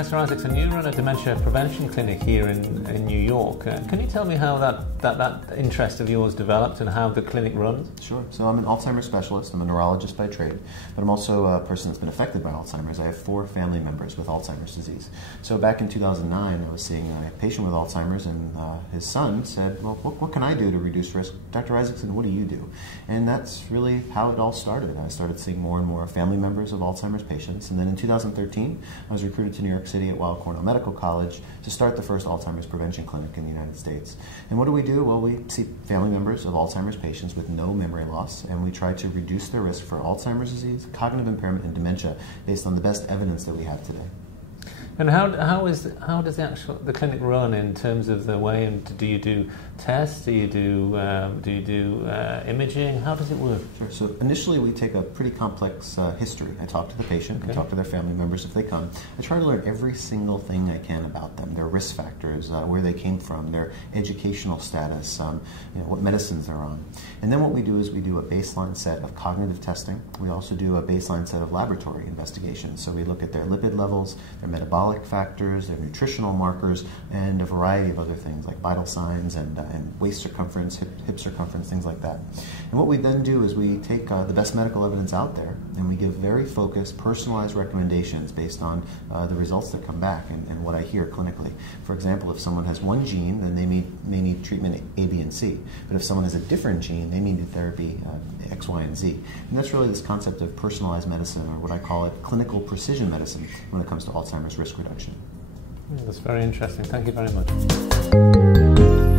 Professor Isaacson, you run a dementia prevention clinic here in New York. Can you tell me how that interest of yours developed and how the clinic runs? Sure. So I'm an Alzheimer's specialist. I'm a neurologist by trade, but I'm also a person that's been affected by Alzheimer's. I have 4 family members with Alzheimer's disease. So back in 2009, I was seeing a patient with Alzheimer's, and his son said, well, what can I do to reduce risk? Dr. Isaacson, what do you do? And that's really how it all started. I started seeing more and more family members of Alzheimer's patients, and then in 2013, I was recruited to New York City at Weill Cornell Medical College to start the first Alzheimer's prevention clinic in the United States. And what do we do? Well, we see family members of Alzheimer's patients with no memory loss, and we try to reduce their risk for Alzheimer's disease, cognitive impairment, and dementia based on the best evidence that we have today. And how does the clinic run in terms of the way? And do you do tests? Do you do imaging? How does it work? Sure. So initially, we take a pretty complex history. I talk to the patient. I talk to their family members if they come. I try to learn every single thing I can about them: their risk factors, where they came from, their educational status, what medicines they're on. And then what we do is we do a baseline set of cognitive testing. We also do a baseline set of laboratory investigations. So we look at their lipid levels, their metabolic factors, their nutritional markers, and a variety of other things like vital signs and waist circumference, hip circumference, things like that. And what we then do is we take the best medical evidence out there and we give very focused, personalized recommendations based on the results that come back and what I hear clinically. For example, if someone has one gene, then they may need treatment A, B, and C. But if someone has a different gene, they may need therapy X, Y, and Z. And that's really this concept of personalized medicine, or what I call it clinical precision medicine when it comes to Alzheimer's risk reduction. That's very interesting. Thank you very much.